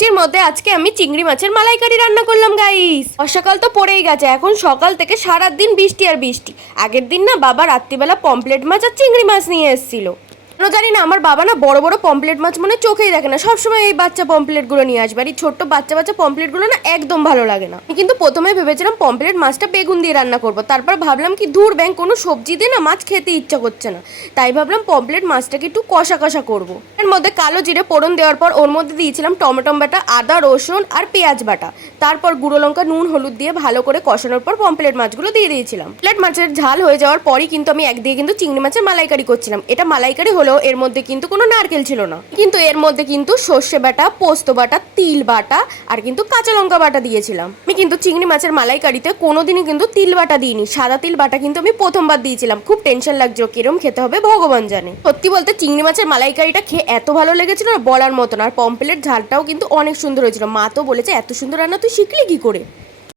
বৃষ্টির মধ্যে আজকে আমি চিংড়ি মাছের মালাইকারি রান্না করলাম গাইস। বর্ষাকাল তো পড়েই গেছে, এখন সকাল থেকে সারা দিন বৃষ্টি আর বৃষ্টি। আগের দিন না বাবা রাত্রিবেলা পমপ্লেট মাছ আর চিংড়ি মাছ নিয়ে এসেছিল। কেন জানি না আমার বাবা না বড় বড় পমপ্লেট মাছ মনে চোখেই দেখে না, সবসময় এই বাচ্চা পমপ্লেটগুলো নিয়ে আসবে। আর এই ছোট্ট বাচ্চা বাচ্চা পমপ্লেটগুলো না একদম ভালো লাগে না। আমি কিন্তু প্রথমে ভেবেছিলাম পমপ্লেট মাছটা বেগুন দিয়ে রান্না করবো, তারপর ভাবলাম কি দূর ব্যাং কোনো সবজি দিয়ে না মাছ খেতে ইচ্ছা করছে না, তাই ভাবলাম পমপ্লেট মাছটাকে একটু কষা কষা করবো। এর মধ্যে কালো জিরে ফোড়ন দেওয়ার পর ওর মধ্যে দিয়েছিলাম টমেটো বাটা, আদা রসুন আর পেঁয়াজ বাটা। তারপর গুঁড়ো লঙ্কা নুন হলুদ দিয়ে ভালো করে কষানোর পর পমপ্লেট মাছগুলো দিয়ে দিয়েছিলাম। প্লেট মাছের ঝাল হয়ে যাওয়ার পরই কিন্তু আমি একদিকে কিন্তু চিংড়ি মাছের মালাইকারি করছিলাম। এটা মালাইকারি হলেও এর মধ্যে কিন্তু কোনো নারকেল ছিল না, কিন্তু এর মধ্যে কিন্তু সর্ষে বাটা, পোস্ত বাটা, তিল বাটা আর কিন্তু কাঁচা লঙ্কা বাটা দিয়েছিলাম। আমি কিন্তু চিংড়ি মাছের মালাইকারিতে কোনোদিনই কিন্তু তিল বাটা দিইনি, সাদা তিল বাটা কিন্তু আমি প্রথমবার দিয়েছিলাম। খুব টেনশন লাগছিল কিরম খেতে হবে ভগবান জানে। সত্যি বলতে চিংড়ি মাছের মালাইকারিটা খেয়ে এত ভালো লেগেছিল না বলার মতন। আর পমপ্লেট ঝালটাও কিন্তু অনেক সুন্দর হয়েছিল। মা তো বলেছে এত সুন্দর রান্না তুই শিখলি কি করে।